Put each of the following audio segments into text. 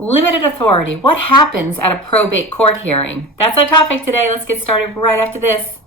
Limited authority. What happens at a probate court hearing? That's our topic today. Let's get started right after this.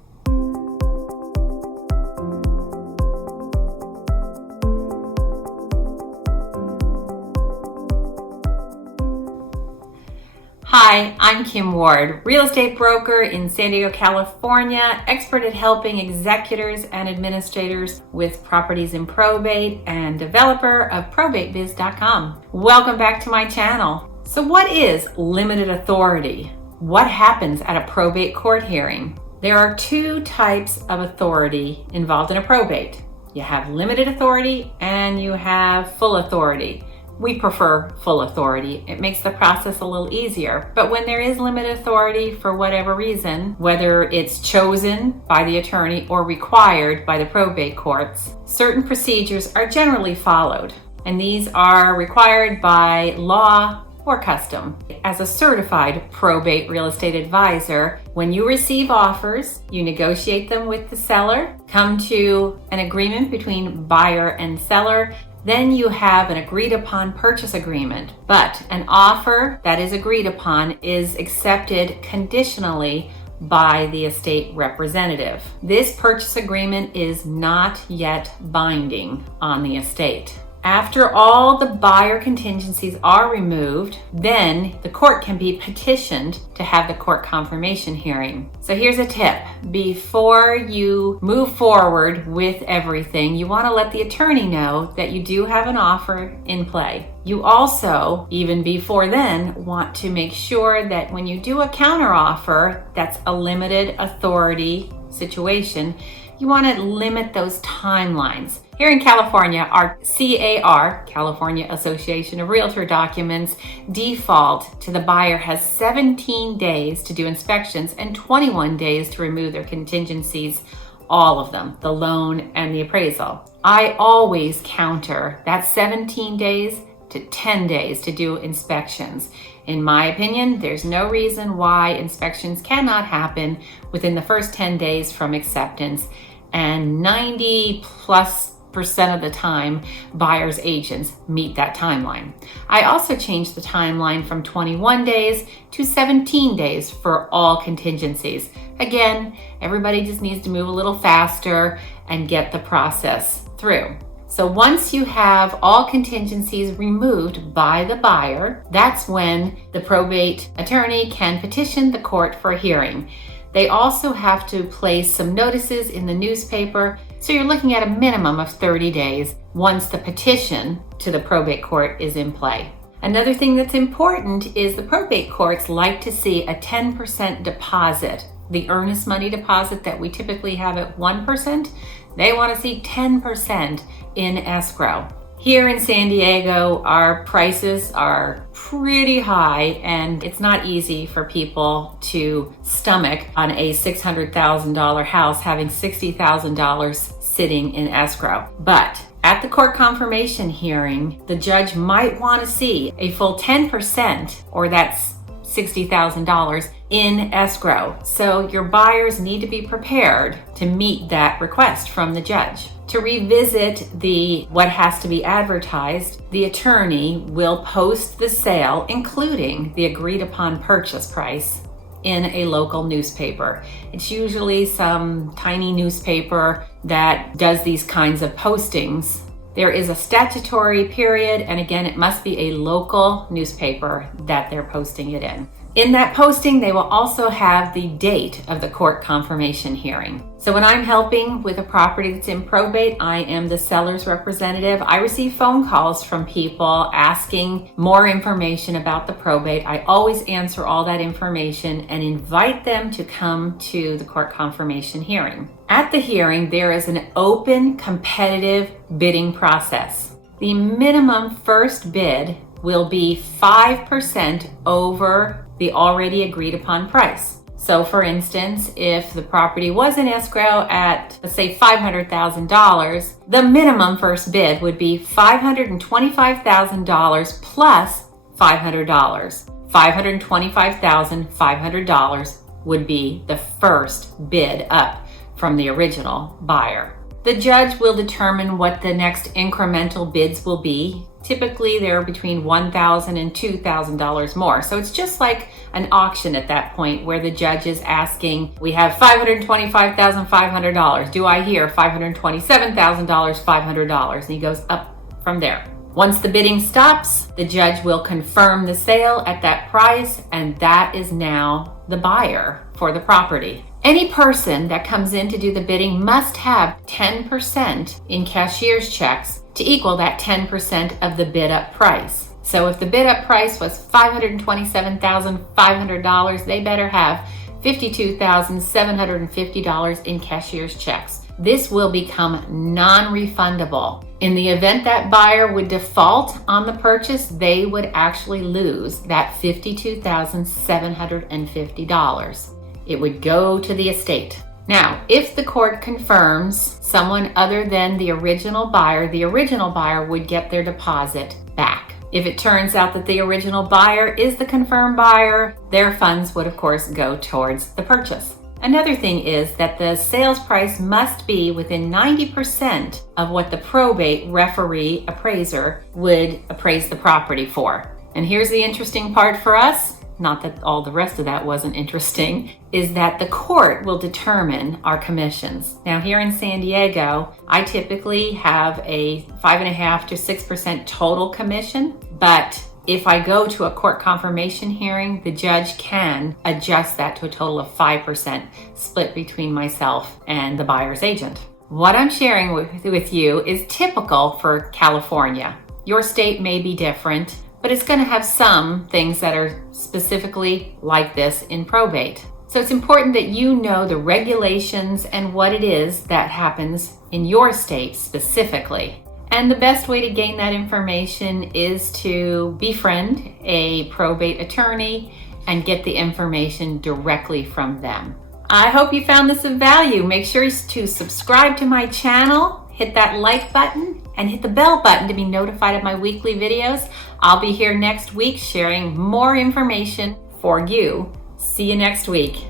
Hi, I'm Kim Ward, real estate broker in San Diego, California, expert at helping executors and administrators with properties in probate and developer of ProbateBiz.com. Welcome back to my channel. So what is limited authority? What happens at a probate court hearing? There are two types of authority involved in a probate. You have limited authority and you have full authority. We prefer full authority. It makes the process a little easier. But when there is limited authority for whatever reason, whether it's chosen by the attorney or required by the probate courts, certain procedures are generally followed. And these are required by law or custom. As a certified probate real estate advisor, when you receive offers, you negotiate them with the seller, come to an agreement between buyer and seller. Then you have an agreed upon purchase agreement, but an offer that is agreed upon is accepted conditionally by the estate representative. This purchase agreement is not yet binding on the estate. After all the buyer contingencies are removed, then the court can be petitioned to have the court confirmation hearing. So here's a tip. Before you move forward with everything, you want to let the attorney know that you do have an offer in play. You also, even before then, want to make sure that when you do a counteroffer that's a limited authority situation, you want to limit those timelines. Here in California, our CAR, California Association of Realtor documents, default to the buyer has 17 days to do inspections and 21 days to remove their contingencies, all of them, the loan and the appraisal. I always counter that 17 days to 10 days to do inspections. In my opinion, there's no reason why inspections cannot happen within the first 10 days from acceptance, and 90+% of the time, buyer's agents meet that timeline. I also changed the timeline from 21 days to 17 days for all contingencies. Again, everybody just needs to move a little faster and get the process through. So once you have all contingencies removed by the buyer, that's when the probate attorney can petition the court for a hearing. They also have to place some notices in the newspaper, so you're looking at a minimum of 30 days once the petition to the probate court is in play. Another thing that's important is the probate courts like to see a 10% deposit. The earnest money deposit that we typically have at 1%, they want to see 10% in escrow. Here in San Diego, our prices are pretty high and it's not easy for people to stomach on a $600,000 house having $60,000 sitting in escrow. But at the court confirmation hearing, the judge might want to see a full 10%, or that's $60,000 in escrow. So your buyers need to be prepared to meet that request from the judge. To revisit what has to be advertised, the attorney will post the sale, including the agreed upon purchase price, in a local newspaper. It's usually some tiny newspaper that does these kinds of postings. There is a statutory period, and again, it must be a local newspaper that they're posting it in. In that posting, they will also have the date of the court confirmation hearing. So when I'm helping with a property that's in probate, I am the seller's representative. I receive phone calls from people asking more information about the probate. I always answer all that information and invite them to come to the court confirmation hearing. At the hearing, there is an open, competitive bidding process. The minimum first bid will be 5% over the already agreed upon price. So for instance, if the property was in escrow at, let's say, $500,000, the minimum first bid would be $525,000 plus $500. $525,500 would be the first bid up from the original buyer. The judge will determine what the next incremental bids will be. Typically, they're between $1,000 and $2,000 more. So it's just like an auction at that point where the judge is asking, we have $525,500. Do I hear $527,000, $500? And he goes up from there. Once the bidding stops, the judge will confirm the sale at that price, and that is now the buyer for the property. Any person that comes in to do the bidding must have 10% in cashier's checks to equal that 10% of the bid up price. So if the bid up price was $527,500, they better have $52,750 in cashier's checks. This will become non-refundable. In the event that buyer would default on the purchase, they would actually lose that $52,750. It would go to the estate. Now, if the court confirms someone other than the original buyer would get their deposit back. If it turns out that the original buyer is the confirmed buyer, their funds would of course go towards the purchase. Another thing is that the sales price must be within 90% of what the probate referee appraiser would appraise the property for. And here's the interesting part for us, not that all the rest of that wasn't interesting, is that the court will determine our commissions. Now here in San Diego, I typically have a 5.5% to 6% total commission, but if I go to a court confirmation hearing, the judge can adjust that to a total of 5% split between myself and the buyer's agent. What I'm sharing with you is typical for California. Your state may be different, but it's going to have some things that are specifically like this in probate. So it's important that you know the regulations and what it is that happens in your state specifically. And the best way to gain that information is to befriend a probate attorney and get the information directly from them. I hope you found this of value. Make sure to subscribe to my channel, hit that like button, and hit the bell button to be notified of my weekly videos. I'll be here next week sharing more information for you. See you next week.